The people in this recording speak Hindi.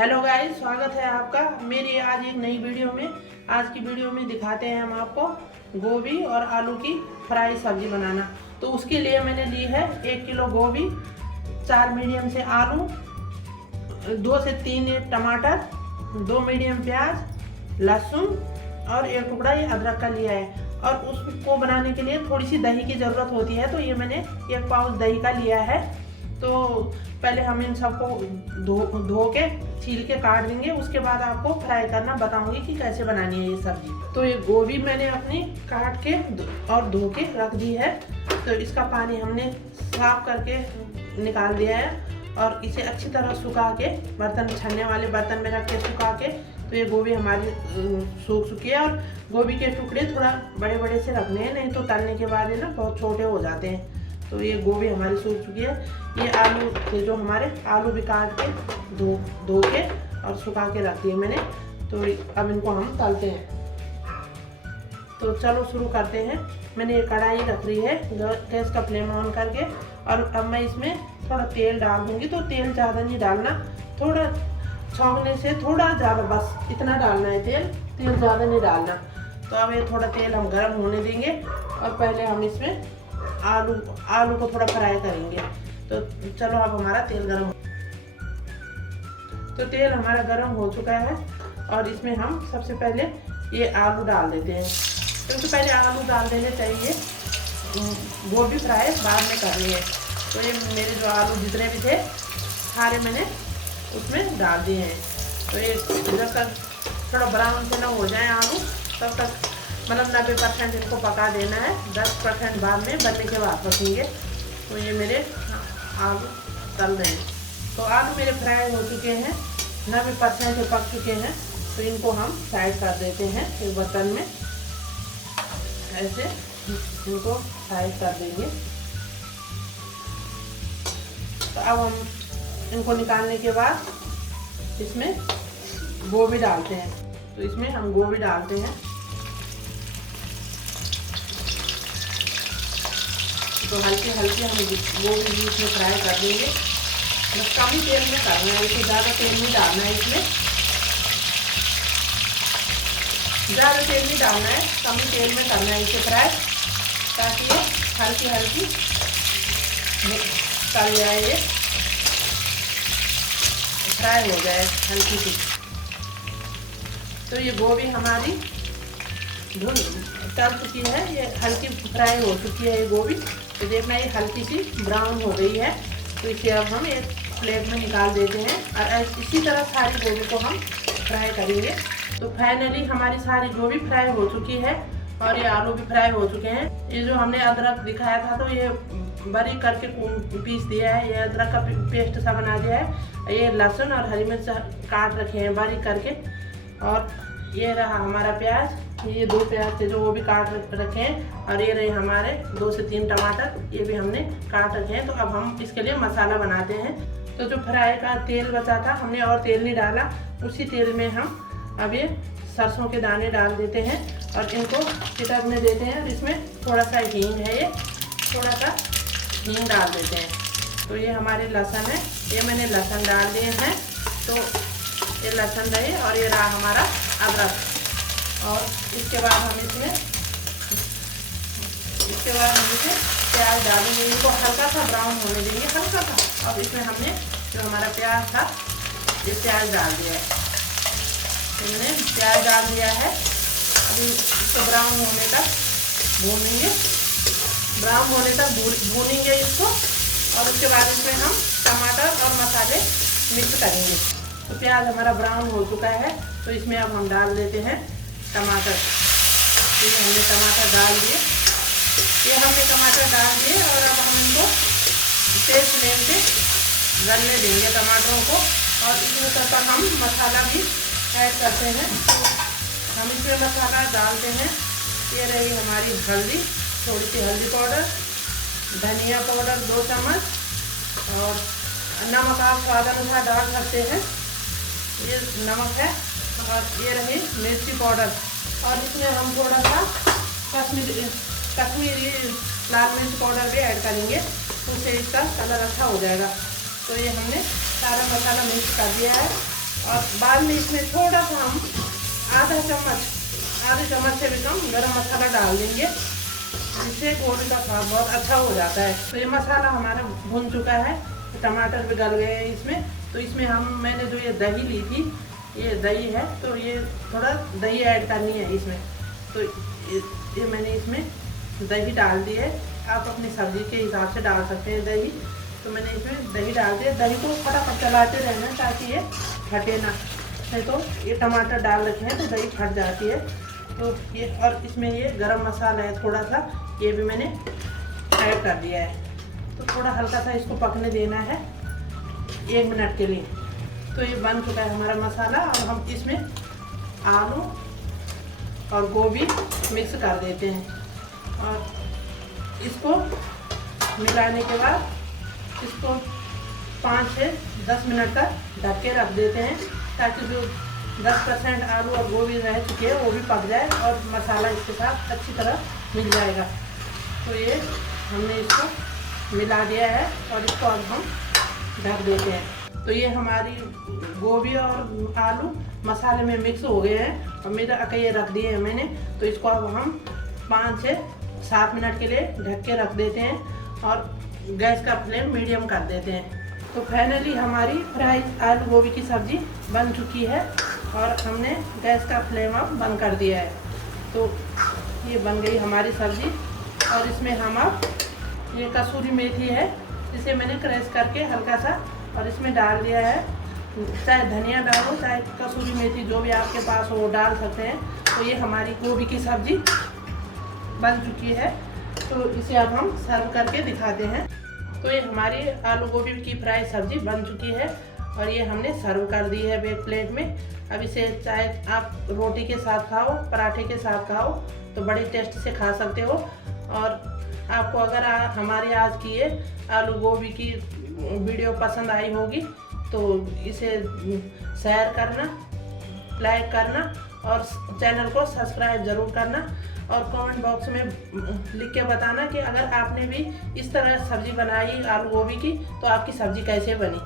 हेलो गाइस, स्वागत है आपका मेरी आज एक नई वीडियो में। आज की वीडियो में दिखाते हैं हम आपको गोभी और आलू की फ्राई सब्जी बनाना। तो उसके लिए मैंने ली है 1 किलो गोभी, 4 मीडियम से आलू, 2 से 3 टमाटर, 2 मीडियम प्याज, लहसुन और 1 टुकड़ा ये अदरक का लिया है। और उसको बनाने के लिए थोड़ी सी दही की ज़रूरत होती है, तो ये मैंने 1 पाउच दही का लिया है। तो पहले हम इन सबको धो के छील के काट देंगे, उसके बाद आपको फ्राई करना बताऊंगी कि कैसे बनानी है ये सब्जी। तो ये गोभी मैंने अपनी काट के और धो के रख दी है। तो इसका पानी हमने साफ करके निकाल दिया है और इसे अच्छी तरह सुखा के बर्तन, छन्ने वाले बर्तन में रख के सुखा के, तो ये गोभी हमारी सूख चुकी है। और गोभी के टुकड़े थोड़ा बड़े बड़े से रखने हैं, नहीं तो तलने के बाद ये ना बहुत छोटे हो जाते हैं। तो ये गोभी हमारी सूख चुकी है। ये आलू थे जो हमारे, आलू भी काट के धो के और सुखा के रख दिए मैंने। तो अब इनको हम तलते हैं। तो चलो शुरू करते हैं। मैंने ये कढ़ाई रख रही है गैस का फ्लेम ऑन करके, और अब मैं इसमें थोड़ा तेल डाल दूंगी। तो तेल ज़्यादा नहीं डालना, थोड़ा छौंकने से थोड़ा ज़्यादा, बस इतना डालना है तेल ज़्यादा नहीं डालना। तो अब ये थोड़ा तेल हम गर्म होने देंगे और पहले हम इसमें आलू को थोड़ा फ्राई करेंगे। तो चलो अब हमारा तेल गर्म, तो तेल हमारा गर्म हो चुका है और इसमें हम सबसे पहले ये आलू डाल देते हैं, क्योंकि पहले आलू डाल देने चाहिए, गोभी फ्राई बाद में करनी है। तो ये मेरे जो आलू जितने भी थे सारे मैंने उसमें डाल दिए हैं। तो ये जब तक थोड़ा ब्राउन से ना हो जाए आलू, तब तक मतलब 90% इनको पका देना है। 10% बाद में बनने के बाद पकेंगे। तो ये मेरे आलू तल रहे हैं। तो आलू मेरे फ्राई हो चुके हैं, 90% से पक चुके हैं। तो इनको हम फ्राई कर देते हैं एक बर्तन में, ऐसे इनको फ्राई कर देंगे। तो अब हम इनको निकालने के बाद इसमें गोभी डालते हैं। तो इसमें हम गोभी डालते हैं। तो हल्के हल्के हम गोभी भी इसमें फ्राई कर देंगे। बस कम ही तेल में करना है, इसे ज़्यादा तेल नहीं डालना है। इसमें ज़्यादा तेल नहीं डालना है, कम ही तेल में करना है इसे फ्राई, ताकि ये हल्की हल्की तल जाए, ये फ्राई हो जाए हल्की सी। तो ये गोभी हमारी तल चुकी है, ये हल्की फ्राई हो चुकी है ये गोभी। तो देखना ये हल्की सी ब्राउन हो गई है। तो इसे अब हम एक प्लेट में निकाल देते हैं और इसी तरह सारी गोभी को हम फ्राई करेंगे। तो फाइनली हमारी सारी गोभी फ्राई हो चुकी है और ये आलू भी फ्राई हो चुके हैं। ये जो हमने अदरक दिखाया था, तो ये बारीक करके पीस दिया है, ये अदरक का पेस्ट सा बना दिया है। ये लहसुन और हरी मिर्च काट रखे हैं बारीक करके। और ये रहा हमारा प्याज, ये 2 प्याज थे जो वो भी काट रखे हैं। और ये रहे हमारे 2 से 3 टमाटर, ये भी हमने काट रखे हैं। तो अब हम इसके लिए मसाला बनाते हैं। तो जो फ्राई का तेल बचा था, हमने और तेल नहीं डाला, उसी तेल में हम अब ये सरसों के दाने डाल देते हैं और इनको चिटकने देते हैं। और इसमें थोड़ा सा हींग है, ये थोड़ा सा हींग डाल देते हैं। तो ये हमारे लहसुन है, ये मैंने लहसुन डाल दिए हैं। तो ये लहसुन रहे और ये रहा हमारा अदरक। और इसके बाद हम इसमें प्याज डालेंगे, इनको हल्का सा ब्राउन होने देंगे, हल्का सा। अब इसमें हमने जो हमारा प्याज था, ये प्याज डाल दिया है। तो मैंने प्याज डाल दिया है। अभी इसको ब्राउन होने तक भूनेंगे, ब्राउन होने तक भूनेंगे इसको। और उसके बाद इसमें हम टमाटर और मसाले मिक्स करेंगे। तो प्याज हमारा ब्राउन हो चुका है, तो इसमें अब हम डाल देते हैं टमाटर। ये हमने टमाटर डाल दिए, और अब हम इनको तेज फ्लेम पे गलने देंगे टमाटरों को। और इसमें तब तक हम मसाला भी ऐड करते हैं। हम इसमें मसाला डालते हैं। ये रही हमारी हल्दी, थोड़ी सी हल्दी पाउडर, धनिया पाउडर 2 चम्मच, और नमक आप स्वाद अनुसार डाल सकते हैं, ये नमक है। और ये रही मिर्ची पाउडर। और इसमें हम थोड़ा सा कश्मीरी लाल मिर्च पाउडर भी ऐड करेंगे, उससे इसका कलर अच्छा हो जाएगा। तो ये हमने सारा मसाला मिक्स कर दिया है। और बाद में इसमें थोड़ा सा हम आधे चम्मच से भी कम गरम मसाला डाल देंगे, जिससे गोभी का स्वाद बहुत अच्छा हो जाता है। तो ये मसाला हमारा भुन चुका है, टमाटर भी गल गए हैं इसमें। तो इसमें मैंने जो ये दही ली थी, ये दही है, तो ये थोड़ा दही ऐड करनी है इसमें। तो ये मैंने इसमें दही डाल दी है, आप अपनी सब्जी के हिसाब से डाल सकते हैं दही। तो मैंने इसमें दही डाल दिया। दही को फटाफट चलाते रहना ताकि ये फटे ना, नहीं तो ये टमाटर डाल रखे हैं तो दही फट जाती है। तो ये, और इसमें ये गरम मसाला है थोड़ा सा, ये भी मैंने ऐड कर दिया है। तो थोड़ा हल्का सा इसको पकने देना है 1 मिनट के लिए। तो ये बन चुका है हमारा मसाला। और हम इसमें आलू और गोभी मिक्स कर देते हैं और इसको मिलाने के बाद इसको 5 से 10 मिनट तक ढक के रख देते हैं, ताकि जो 10% आलू और गोभी रह चुके हैं वो भी पक जाए और मसाला इसके साथ अच्छी तरह मिल जाएगा। तो ये हमने इसको मिला दिया है और इसको अब हम ढक देते हैं। तो ये हमारी गोभी और आलू मसाले में मिक्स हो गए हैं और मेरा ये रख दिए हैं मैंने। तो इसको अब हम 5 से 7 मिनट के लिए ढक के रख देते हैं और गैस का फ्लेम मीडियम कर देते हैं। तो फाइनली हमारी फ्राई आलू गोभी की सब्ज़ी बन चुकी है और हमने गैस का फ्लेम अब बंद कर दिया है। तो ये बन गई हमारी सब्ज़ी। और इसमें हम अब ये कसूरी मेथी है, इसे मैंने क्रश करके हल्का सा और इसमें डाल दिया है। चाहे धनिया डालो चाहे कसूरी मेथी, जो भी आपके पास हो वो डाल सकते हैं। तो ये हमारी गोभी की सब्ज़ी बन चुकी है। तो इसे अब हम सर्व करके दिखाते हैं। तो ये हमारी आलू गोभी की फ्राई सब्ज़ी बन चुकी है और ये हमने सर्व कर दी है एक प्लेट में। अब इसे चाहे आप रोटी के साथ खाओ, पराठे के साथ खाओ, तो बड़े टेस्ट से खा सकते हो। और आपको अगर हमारी आज की ये आलू गोभी की वीडियो पसंद आई होगी तो इसे शेयर करना, लाइक करना और चैनल को सब्सक्राइब ज़रूर करना। और कमेंट बॉक्स में लिख के बताना कि अगर आपने भी इस तरह सब्ज़ी बनाई आलू गोभी की तो आपकी सब्ज़ी कैसे बनी।